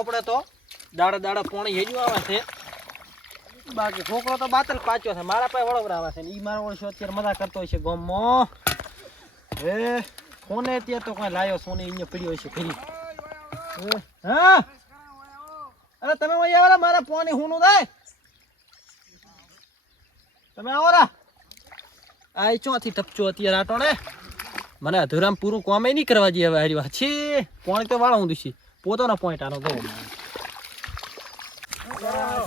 વાળો પડે તો દાડા દાડા પોણી હેજવા આવે છે બાકી છોકરો તો બાતલ પાચ્યો છે મારા પાસે વળવરા આવે છે ઈ મારો ઓળશો અત્યારે મજા કરતો હોય છે ગામમાં એ કોને અત્યારે તો કોઈ લાયો સોની અહીંયા પડ્યો છે ઘરી હા અરે તમે અહીંયા આવો મારા પોણી હુંનું થાય તમે આવો રા આ ચોથી ટપચો અત્યારે આટોણે મને અધૂરામ પૂરું કામ નહીં કરવા જઈએ હવે હારી વાત છે પોણી તો વાળો હું દુશી પોતાનો પોઈન્ટ આનો દો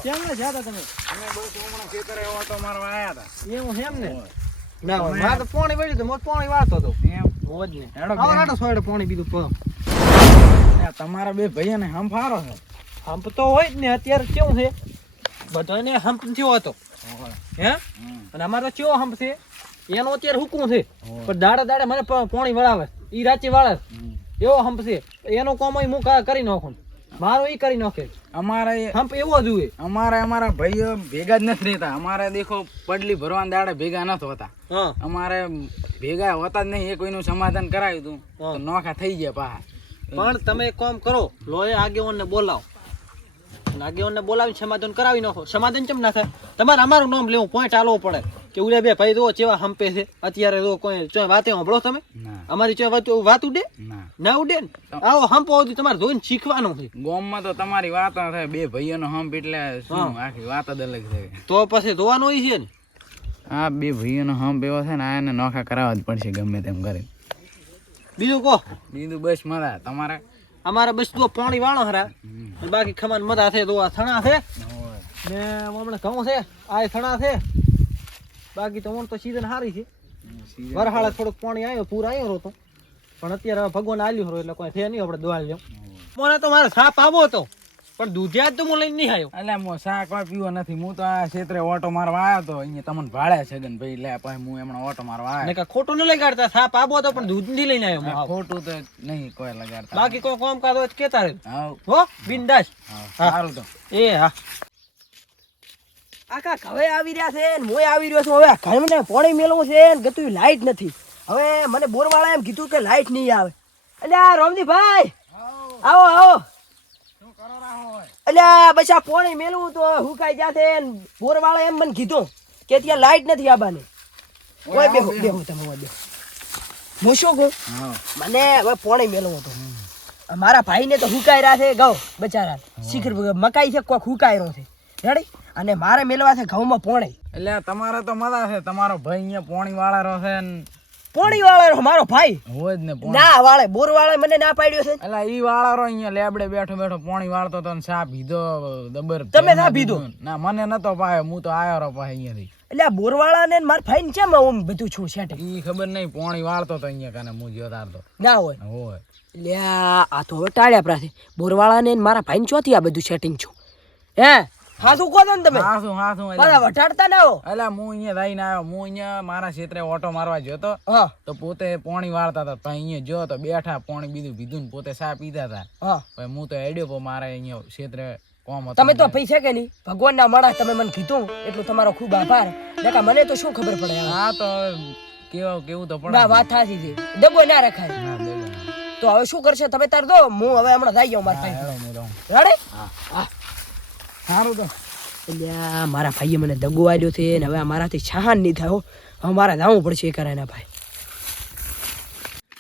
ક્યાં જ્યાં તમે અમે બહુ હમણાં ખેતરે એવો તો મારવા આયા હતા એવું એમ ને ના મારે તો પોણી વળ્યું તો મોત પોણી વાળતો હતો એમ મોજ ને હેડો આવો રાટો સોયડે પોણી બીજું પો તમારા બે ભાઈને હમ ફારો છે હંપ તો હોય જ ને અત્યારે કેવું છે બધાને હંપ થયો હતો હે અને અમારે તો કેવો હંપ છે એનો અત્યારે હુકમ છે પણ દાડે દાડે મને પોણી વળાવે ઈ રાચી વાળે એવો હંપ છે એનો કામ હું કરી નાખું મારો ઈ કરી નાખે અમારે હંપ એવો જ હોય અમારા ભાઈઓ ભેગા જ નથી રહેતા અમારે દેખો પડલી ભરવાના દાડે ભેગા નથી હોતા હા અમારે ભેગા હોતા જ નહીં એ કોઈનું સમાધાન કરાવ્યું તું તો નોખા થઈ ગયા પાહા પણ તમે એક કામ કરો લોહે આગેવાનને બોલાવો આગેવાનને બોલાવીને સમાધાન કરાવી નાખો સમાધાન કેમ ના થાય તમારે અમારું નામ લેવું પોઈન્ટ આલવો પડે કે ઉલે બે ભાઈ જો ચેવા હંપે છે અત્યારે જો કોઈ ચોય વાતે સાંભળો તમે અમારી ચોય વાત ઉડે ના ઉડે ને આવો હંપ હોતી તમારે જોઈને શીખવાનું છે ગામમાં તો તમારી વાત થાય બે ભાઈઓનો હંપ એટલે શું આખી વાત જ અલગ છે તો પછી જોવાનું હોય છે ને હા બે ભાઈઓનો હંપ એવો છે ને આ એને નોખા કરાવવા જ પડશે ગમે તેમ કરી બીજું કહો બીજું બસ મજા તમારે અમારે બસ તો પાણી વાળો હરા બાકી ખમાન મજા છે તો આ થણા છે ને હમણાં ઘઉં છે આ થણા છે બાકી તો ઓણ તો સીઝન સારી છે વરહાળે થોડુંક પાણી આવ્યો પૂર આવ્યો હતો પણ અત્યારે ભગવાન આલ્યું હોય એટલે કોઈ છે નહીં આપણે દોવાલ લ્યો મને તો મારે સાપ આવો હતો પણ દૂધિયા જ તો હું લઈને નહીં આવ્યો એટલે હું શા કોઈ પીવો નથી હું તો આ ક્ષેત્રે ઓટો મારવા આવ્યો તો અહીંયા તમને ભાડે છે ગન ભાઈ લે પછી હું એમણે ઓટો મારવા આવ્યો ને કે ખોટું ન લગાડતા સાપ આવો હતો પણ દૂધ નહીં લઈને આવ્યો ખોટું તો નહીં કોઈ લગાડતા બાકી કોઈ કામ કાજ હોય તો કેતા રહે હા હો બિંદાસ સારું તો એ હા આકા હવે આવી રહ્યા છે ને મોય આવી રહ્યો છું હવે ઘર મને પાણી મેળવું છે ને ગતું લાઈટ નથી હવે મને બોરવાળા એમ કીધું કે લાઈટ નહીં આવે એટલે આ રોમજીભાઈ આવો આવો એટલે બસ આ પાણી મેળવું તો હુકાઈ જાશે ને બોરવાળા એમ મને કીધું કે ત્યાં લાઈટ નથી આવવાની ઓય બેહો બેહો તમે ઓય બેહો હું શું કહું મને હવે પાણી મેળવું હતું મારા ભાઈને તો હુકાઈ રહ્યા છે ઘઉં બચારા શીખર મકાઈ છે કોક હુકાઈ રહ્યો છે રેડી અને મારે મેળવા છે ઘઉંમાં પોણી એટલે તમારે તો મજા છે તમારો ભાઈ અહીંયા પોણી વાળા રહે ને પોણી વાળો મારો ભાઈ હોય જ ને ના વાળે બોર વાળે મને ના પાડ્યો છે એટલે ઈ વાળા રો અહીંયા લેબડે બેઠો બેઠો પોણી વાળતો તો સા પીધો દબર તમે ના પીધો ના મને નતો પાયો હું તો આયો રો પાસે અહીંયાથી એટલે આ બોર વાળા ને મારા ભાઈ ને કેમ આવું બધું છું સેટિંગ ઈ ખબર નહીં પોણી વાળતો તો અહીંયા કાને હું જો તારતો ના હોય હોય એટલે આ તો હવે ટાળ્યા પ્રાથી બોર વાળા ને મારા ભાઈ ને ચોથી આ બધું સેટિંગ છું હે હાસું કહો ને તમે હાસું બધા વટાડતા ના હો એટલે હું અહીંયા રહીને આવ્યો હું અહીંયા મારા ક્ષેત્રે ઓટો મારવા ગયો હા તો પોતે પોણી વાળતા હતા પછી અહીંયા જો તો બેઠા પોણી બીજું પીધું ને પોતે સા પીધા હતા હા પછી હું તો હેડ્યો પણ મારે અહીંયા ક્ષેત્રે કોમ હતું તમે તો પૈસા કે નહીં ભગવાન ના માણસ તમે મને કીધું એટલું તમારો ખૂબ આભાર નકા મને તો શું ખબર પડે હા તો કેવું તો પડે ના વાત થાસી છે દગો ના રખાય ના દેજો તો હવે શું કરશે તમે તાર દો હું હવે હમણાં જઈ જાઉં મારા ભાઈ રેડી હા સારું તો એટલે મારા ભાઈએ મને દગો આવ્યો છે ને હવે મારાથી છાન નહીં થાય હવે મારે જવું પડશે એ કરે ભાઈ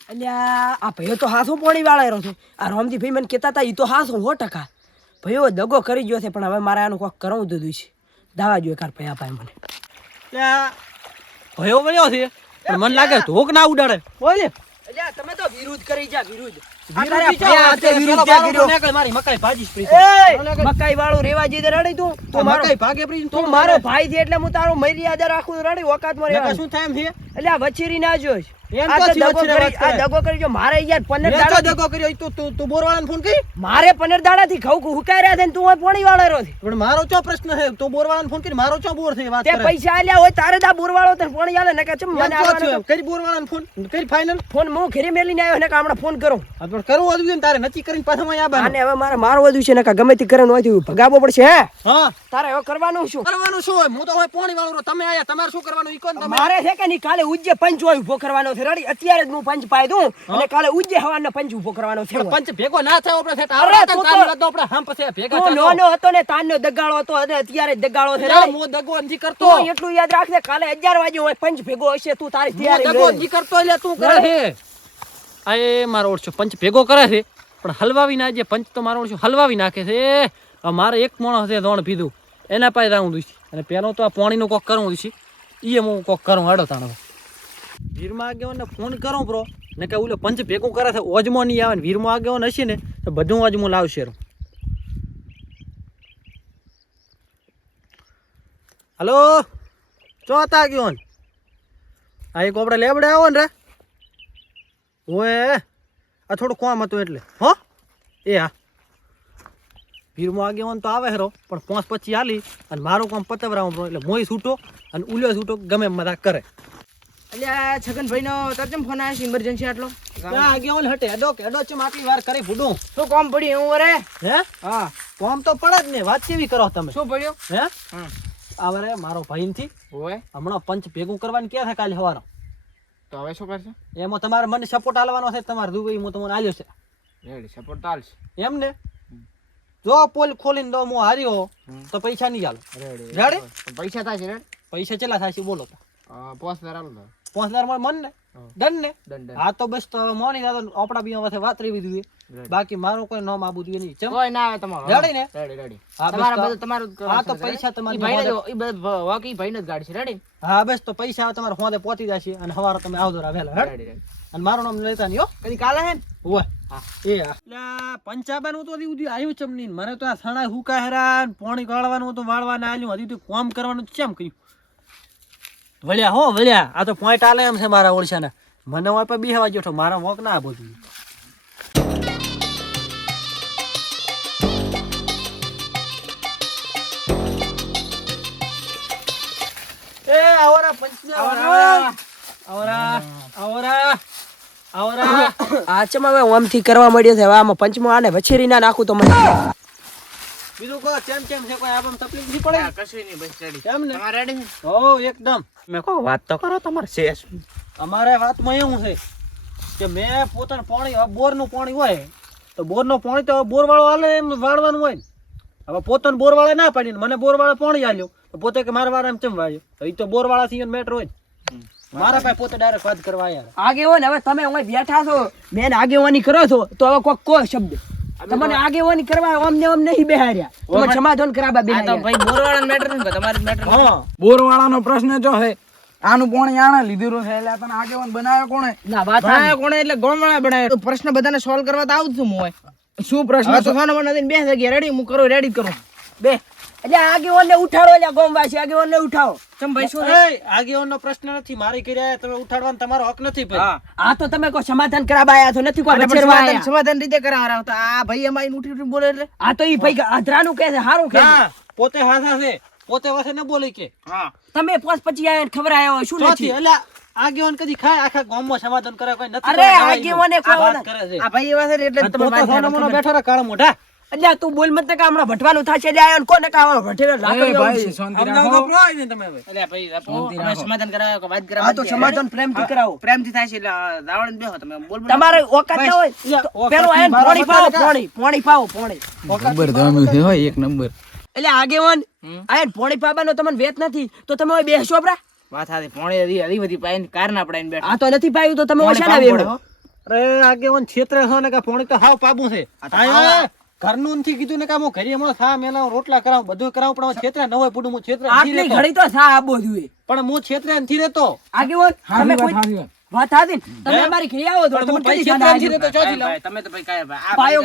એટલે આ ભાઈઓ તો હાથો પોણી વાળા રહ્યો છે આ રોમજી ભાઈ મને કહેતા હતા એ તો હાથો 100% ભાઈઓ દગો કરી ગયો છે પણ હવે મારે આનું કોઈક કરવું દીધું છે દાવા જોઈએ કાર ભાઈ ભાઈ મને ભયો વળ્યો છે પણ મને લાગે ધોક ના ઉડાડે બોલે એટલે તમે તો વિરુદ્ધ કરી જા વિરુદ્ધ મકાઈ વાળું રેવા જઈ રડી તું મારો ભાઈ છે એટલે હું તારો મર્યાદા રાખું રડી ઓકાત માં શું થાય એમ છે એટલે આ વચેરી ના જોઈશ દગો કરી જો મારે યાર 15 દાડા દગો કર્યો તું બોરવાળાને ફોન કરી મારે 15 દાડા થી ઘઉં હુકાઈ રહ્યા છે તું પોણી વાળો રહ્યો છે પણ મારો ચો પ્રશ્ન છે તું બોરવાળાને ફોન કરી મારો ચો બોર છે વાત તે પૈસા આલ્યા હોય તારે દા બોરવાળો તને પોણી આલે ને કે ચમ મને આવવાનું કરી બોરવાળાને ફોન કરી ફાઇનલ ફોન હું ઘરે મેલીને આવ્યો ને કે હમણાં ફોન કરો આ પણ કરવું હતું ને તારે નક્કી કરીને પાછા માં આબા અને હવે મારે મારવું છે ને કે ગમે તે કરે હોય તો ભગાવવો પડશે હે હા તારે હવે કરવાનું શું કરવાનું શું હોય હું તો હોય પોણી વાળો તમે આયા તમારે શું કરવાનું ઈ કોણ તમે મારે છે કે નહીં કાલે કાલે ઉજ્જે પંચ હોય ઉભો કરવાનો છે રેડી અત્યારે જ હું પંચ પાઈ દઉં અને કાલે ઉજ્જે હવાનો પંચ ઉભો કરવાનો છે પંચ ભેગો ના થાય આપણે સેટ અરે આવડે તું તાન તો આપણે હમ પછી ભેગા તું ચાલો નાનો હતો ને તાનનો દગાળો હતો અને અત્યારે જ દગાળો છે ના રેડી મો દગો નથી કરતો તો એટલું યાદ રાખજે કાલે 11 વાગે હોય પંચ ભેગો હશે તું તારી મો તૈયારી દગો રહે. નથી કરતો એટલે તું કરે છે આ એ મારો ઓળછો પંચ ભેગો કરે છે પણ હલવાવી ના જે પંચ તો મારો ઓળછો હલવાવી નાખે છે આ મારે એક માણસ છે દોણ પીધું એના પાસે જાઉં દુસી અને પેલો તો આ પાણીનું કોક કરવું દુસી ઈ હું કોક કરું હાડો તાણો વીરમાં આગેવાનને ફોન કરું બ્રો ને કે ઓલો પંચ ભેગું કરે છે ઓજમો નહીં આવે ને વીરમાં આગેવાન હશે ને તો બધું ઓજમો લાવશે હલો ચોથા આગેવાન આ એક આપણે લેબડે આવો ને રે ઓએ આ થોડું કામ હતું એટલે હો એ હા વીરમાં આગેવાન તો આવે હેરો પણ 5-25 હાલી અને મારું કામ પતવરાવું બ્રો એટલે મોય છૂટો અને ઉલ્યો છૂટો ગમે એમ મજાક કરે અલ્યા છગનભાઈ નો તરજમ ફોન આવ્યો છે ઇમરજન્સી આટલો આગેવાન હટે હેડો ચમ આટલી વાર કરી ફૂડું શું કામ પડ્યું હું રે હે હા કામ તો પડે જ ને વાત કેવી કરો તમે શું પડ્યું હે હા આવરે મારો ભાઈ નથી ઓય હમણાં પંચ ભેગું કરવાનું ક્યાં થાય કાલે સવારે તો હવે શું કરશે એમાં તમારે મને સપોર્ટ આલવાનો છે તમારે દુબઈ હું તમને આલ્યો છે રેડી સપોર્ટ ચાલશે એમ ને જો પોલ ખોલીને દો હું હાર્યો તો પૈસા નહીં આલો રેડી પૈસા થાય છે રેડ પૈસા કેટલા થાય છે બોલો તો 5000 આલો 5000 માં મન ને ડન ને દંડ હા તો બસ તો મોની દાદા આપણા બી વાત વાતરી દીધું બાકી મારું કોઈ નામ આબુ જોઈએ નહીં ચમ કોઈ ના આવે તમારો રેડી ને રેડી રેડી હા બસ તમારા તો- બધું તમારું જ હા તો કરવાનું છે, પૈસા રેડી? તમારે ઈ ભાઈને જ- ઈ બધા વાકી ભાઈને જ ગાડી છે રેડી હા બસ તો પૈસા તમારે હોદે પહોંચી જશે અને સવારે તમે આવજો રાવેલા હેડ રેડી રેડી અને મારું નામ લેતા નહીં હો કદી કાલે હે ને ઓય એ પંચાબન હું તો હજી સુધી આવ્યું ચમ નહીં મને તો આ સણા હુકા હેરાન પાણી ગાળવાનું હતું વાળવાના આલ્યું હજી તો કામ કરવાનું ચમ કર્યું વળ્યા હો વળ્યા આ તો પોઈન્ટ આલે એમ છે મારા ઓળશાના મને હોય પર બેહવા જેઠો મારા વોક ના આપો જોઈએ એ આવરા પંચના આવરા આવરા આવરા આવરા આ ચમ હવે ઓમથી કરવા મળ્યો છે હવે આમાં પંચમાં આને વછેરી ના નાખું તો મને બીજું કહો કેમ છે કોઈ આમ તકલીફ નહીં પડે કશું નહીં બસ રેડી કેમ ને તમારે રેડી હો એકદમ મેં કહો વાત તો કરો તમારે છે શું અમારે વાતમાં એવું છે કે મેં પોતાનું પાણી બોરનું પાણી હોય તો બોરનું પાણી તો બોરવાળો હાલે એમ વાળવાનું હોય ને હવે પોતાનું બોરવાળા ના પાડીને મને બોરવાળા પાણી આલ્યો તો પોતે કે મારા વાળા એમ ચમ વાળ્યો તો એ તો બોરવાળા થી મેટર હોય ને મારા પાસે પોતે ડાયરેક્ટ વાત કરવા આવ્યા આગેવાન હવે તમે અહીં બેઠા છો મેન આગેવાની કરો છો તો હવે કોઈ કોઈ શબ્દ તમને આગેવાની કરવા અમને અમ નહીં બેહાર્યા તમે સમાધાન કરાવવા બેહાર્યા ભાઈ બોરવાળા મેટર ને તમારે મેટર હા બોરવાળાનો પ્રશ્ન જો છે આનું પાણી આણે લીધેલું છે એટલે તને આગેવાન બનાવ્યો કોણે ના વાત બનાવ્યો કોણે એટલે ગોમવાળા બનાવ્યો પ્રશ્ન બધાને સોલ્વ કરવા તો આવું છું હું શું પ્રશ્ન તો ખાનો બનાવીને બે જગ્યા રેડી હું કરું રેડી કરું બે એટલે આગેવાન ને ઉઠાડો એટલે ગોમવાસી આગેવાન ને ઉઠાવો ચમ ભાઈ શું આગેવાનનો પ્રશ્ન નથી મારી કર્યા તમે ઉઠાડવાનો તમારો હક નથી ભાઈ આ તો તમે કોઈ સમાધાન કરાવવા આયા છો નથી કોઈ વછેરવા આયા. સમાધાન રીતે કરાવવા તો આ ભાઈ અમારી ઉઠી ઉઠી બોલે એટલે આ તો ઈ ભાઈ આધરાનું કહે છે હારું કહે છે. ના પોતે હાથા છે પોતે વાસે ન બોલે કે હા તમે 5-25 આયા ને ખબર આયા હોય શું ચોથી નથી એટલે આગેવાન કદી ખાય આખા ગામમાં સમાધાન કરે કોઈ નથી અરે કોઈ આગેવાને આ કોઈ વાત કરે છે આ ભાઈ એવા છે ને એટલે તમે સોના મોના બેઠા રહો કાળા મોઢા એટલે તું બોલ મત કે હમણાં ભટવાનું થશે એટલે આયો ને કોને કાવાનો ભટેલો લાકડીઓ ભાઈ છે. શાંતિ અમને રાખો ગભરાય નહીં તમે હવે એટલે ભાઈ અમે સમાધાન કરાવો કે વાત આ કરાવો તો સમાધાન પ્રેમથી કરાવો પ્રેમથી થાય છે એટલે દાવણ બેહો તમે બોલ બોલ તમારે ઓકાત ના હોય તો ઓકાત પેલો આયન મારા પોણી પાવો બધાને પોણી પાવો પોણી નંબર દામી છે હોય એક નંબર એટલે આગેવાન આયન પોણી પાવાનો તમને વેત નથી તો તમે હવે બેસો બરા વાત સાચી પોણી હરી બધી પાઈને કાર ના પડાઈને બેઠા આ તો નથી પાયું તો તમે ઓછા ના પાવું વેવો પડે, અરે આગેવાન છેતરે છો ને કે પોણી તો હાવ પાબું છે આયા ઘરનું નથી કીધું ને કે હું ઘરે હમણાં થા મેલા રોટલા કરાવું બધું કરાવું પણ છેતરે ન હોય પડું હું છેતરે નથી આટલી રહેતો. ઘડી તો સા આબો જોઈએ પણ હું છેતરે નથી રહેતો આગેવાન તમે કોઈ વાત હાથી ને તમે અમારી ઘરે આવો તો પણ હું તમને કદી પૈસા સાના નથી આલ્યું? રહેતો ચોથી લાવ તમે તો ભાઈ કાય ભાઈ પાયો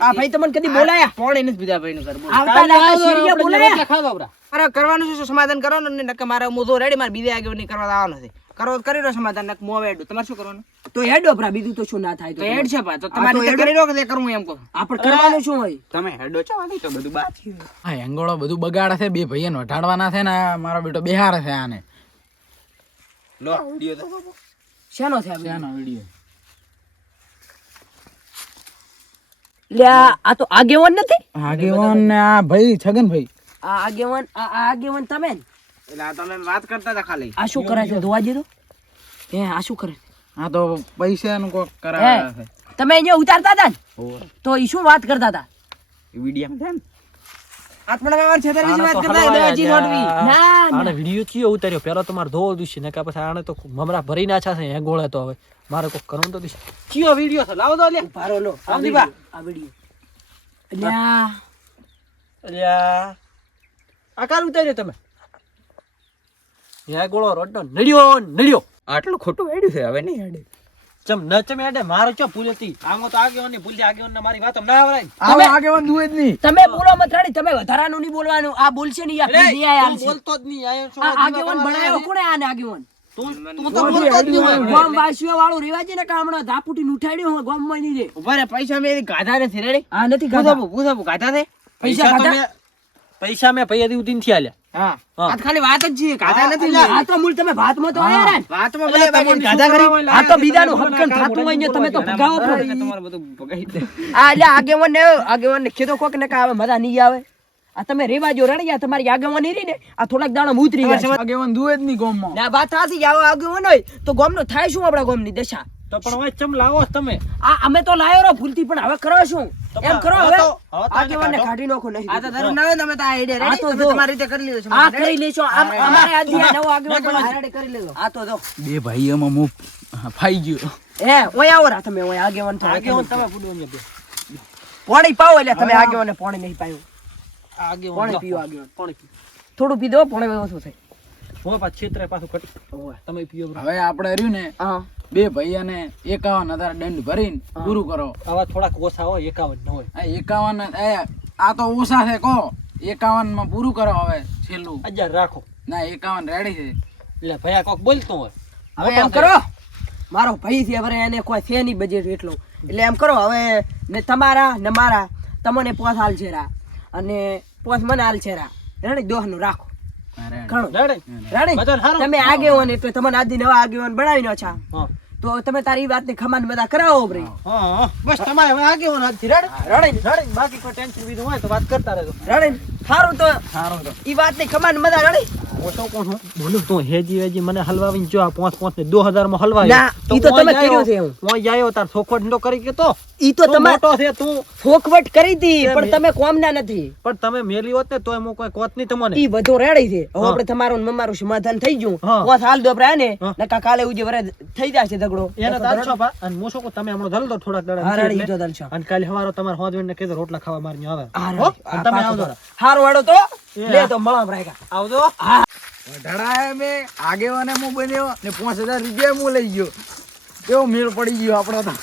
આ ભાઈ તમને કદી બોલાયા પોણી નથી પીધા ભાઈ નું કર બોલ આવતા લાગતા શેરીએ બોલાયા રોટલા ખાવા બરા અરે કરવાનું છે સમાધાન કરવાનું ને નકે મારે હું તો રેડી મારે બીજે આગળ નહીં કરવા આવવાનો છે કરો તો કરી રહ્યો સમાધાન નક મો વેડું તમારે શું કરવાનું તો હેડો પ્રા બીજું તો શું ના થાય તો તો હેડ છે ભાઈ તો તમારે રીતે કરી રહ્યો કે તે કરું એમ કહું આપણે કરવાનું શું હોય તમે હેડો છો નહીં તો બધું બાકી હા એંગોળો બધું બગાડે છે બે ભાઈને વઢાડવાના છે ને મારો બેટો બેહારે છે આને લો વિડિયો તો શેનો છે આ બધું? આનો વિડિયો લે આ તો આગેવાન નથી આગેવાન ને આ ભાઈ છગનભાઈ આ આગેવાન આ આગેવાન તમે ને? એટલે આ તમે વાત કરતા હતા ખાલી આ શું કરે છે ધોવા દીધો એ આ શું કરે આ તો પૈસાનું કોક કરાવ્યા છે તમે અહીંયા ઉતારતા હતા ને ઓય તો ઈ શું વાત કરતા હતા વિડિયામાં છે ને આત્મા વ્યવહાર છેતરવી વાત કરતા આને તો દવાજી નોટવી ના આને વિડીયો ચિયો ઉતાર્યો પેલા તો મારે ધોવો દુશે ને કે પછી આને તો મમરા ભરી નાખ્યા છે હે ગોળે તો હવે મારે કોક કરવું તો દુશે ચિયો વિડીયો છે લાવો તો લે ઉભારો લો રામજી બા. આ વિડિયો અલ્યા અલ્યા આ કાર ઉતાર્યો તમે હે ગોળો રોડનો નડ્યો આટલું ખોટું હેડ્યું છે હવે નહીં હેડે ચમ ન ચમ એડે મારો ચો ભૂલ હતી આમાં તો આગેવાની ભૂલ આગેવાન ને મારી વાતો ના આવરાય હવે આગેવાન દુએ જ નહીં તમે બોલો મત રાણી તમે વધારાનું નહીં બોલવાનું આ બોલશે નહીં આ ફીજી આયા તું બોલતો જ નહીં આયો છો આ આગેવાન બનાવ્યો કોણે આને આગેવાન તું તો બોલતો જ નહીં ગામ વાસીઓ વાળો રેવાજી ને કામણો ધાપુટી ઉઠાડ્યો હું ગામમાં નહીં રે ઉભા રે પૈસા મેં ગાધા નથી રેડી આ નથી ખાધા પૂછો ગાધા છે પૈસા ખાધા પૈસા મેં ભૈયા દી ઉદીન થી આલ્યા હા હા. આ તો ખાલી વાત જ છે ગાધા નથી એટલે આ તો મૂળ તમે ભાતમાં તો આયા ને વાતમાં એટલે બધા તમને ગાધા શું કરી કરવા આ તો બીજાનું હક્કન થાતું હોય ને તમે તો ભગાવો છો. તમારે બધું ભગાઈ દે આ એટલે આગેવાન ને ખેતો કોક ને કે આવે મજા નહીં આવે આ તમે રેવાજો રણિયા તમારી આગેવાની રહી ને આ થોડાક દાણા ઉતરી ગયા છે. આગેવાન દુએ જ નહીં ગામમાં ને આ વાત સાચી આવો આગેવાન હોય તો ગામનો થાય શું આપણા ગામની દશા તો પણ હવે ચમ લાવો છો તમે આ અમે તો લાયો રો ભૂલથી પણ હવે કરો શું તો એમ કરો હવે હવે તો આને આગેવાનને કાઢો. કાઢી નાખો નહીં આ તો તારું નવે તમે તો આ આઈડિયા આ રેડી તો તમે જો. તમારી રીતે કરી લીધો છે આ કરી લેશો અમારે આ દી નવો આગેવાન બનાવી કરી લેજો આ તો જો બે ભાઈઓમાં મું ફાઈ ગયો હે ઓય આવો રા તમે ઓય આગેવાન થાવ આગેવાન તમે પૂડવાની બે પાણી પાવો એટલે તમે આગેવાનને પાણી નહીં પાયું આગેવાન પાણી લો. પીવો આગેવાન પાણી પીવો થોડું પી દો પાણી ઓછું થાય હવે પાછું છેતરે પાછું કટી ઓય તમે પીઓ બરો. હવે આપણે રહ્યું ને હા બે ભાઈઓને 51,000 દંડ ભરીને પૂરું કરો આવા થોડાક ઓછા હોય 51 ન હોય આ 51 આ તો ઓછા છે કહો 51 માં પૂરું કરો હવે છેલ્લું 1000 રાખો ના 51 રેડી છે એટલે ભૈયા કોક બોલતો હોય હવે એમ કરો મારો ભાઈ છે હવે એને કોઈ છે નહીં બજેટ એટલું એટલે એમ કરો હવે ને તમારા ને મારા તમને 5 હાલ છે રા અને 5 મને હાલ છે રા રેડી દોહનું રાખો ઘણું રેડી રાણી બધાને હારું. તમે આગેવાન એટલે તમને આજ દી નવા આગેવાન બનાવીનો છો હા તો તમે તારી વાતને ખમાન બધા કરાવો ભાઈ હા હા. બસ તમારે હવે આગેવાન આજથી રેડી રેડી બાકી કોઈ ટેન્શન બીજું હોય તો વાત કરતા રહેજો રાણી સારું તો સારું તો ઈ વાતને ખમાન બધા રાણી ઓછો કોણ હું બોલું તું હેજી વેજી મને હલવાવીને જો આ 5 ને 2000 માં હલવાય ના, ઈ તો તમે કર્યું છે એવું. હું જાયો તાર સોખવટ નો કરી કે તો ઈ તો તું તમે મોટો છે તું ફોકવટ કરી હતી કેમ પણ એ? તમે કોમના નથી પણ તમે મેલી હોત ને તોય હું કોઈ કોત નહીં તમને ઈ બધું રેડી છે હવે હા. આપણે તમારું ને મમારું સમાધાન થઈ ગયું હા. પોસ હાલ દો આપણે ને હા. નકા કાલે ઉજે વરે થઈ જશે ઝઘડો એને તારશો પા અને હું શું કહું તમે હમણાં જલદો થોડાક હા, દાડા રેડી, એટલે. ઈ તો ચાલશે. અને કાલે સવારે તમારે હોદવીને ને કીધું રોટલા ખાવા મારી આવે હા, હો? રેડી. અને તમે આવજો હારું વાળો તો એ લે હા. તો મળામ રાખ્યા આવજો વઢાડાએ મેં આગેવાને મું બન્યો ને 5000 રૂપિયા મું લઈ ગયો કેવો મેળ પડી ગયો આપણો તો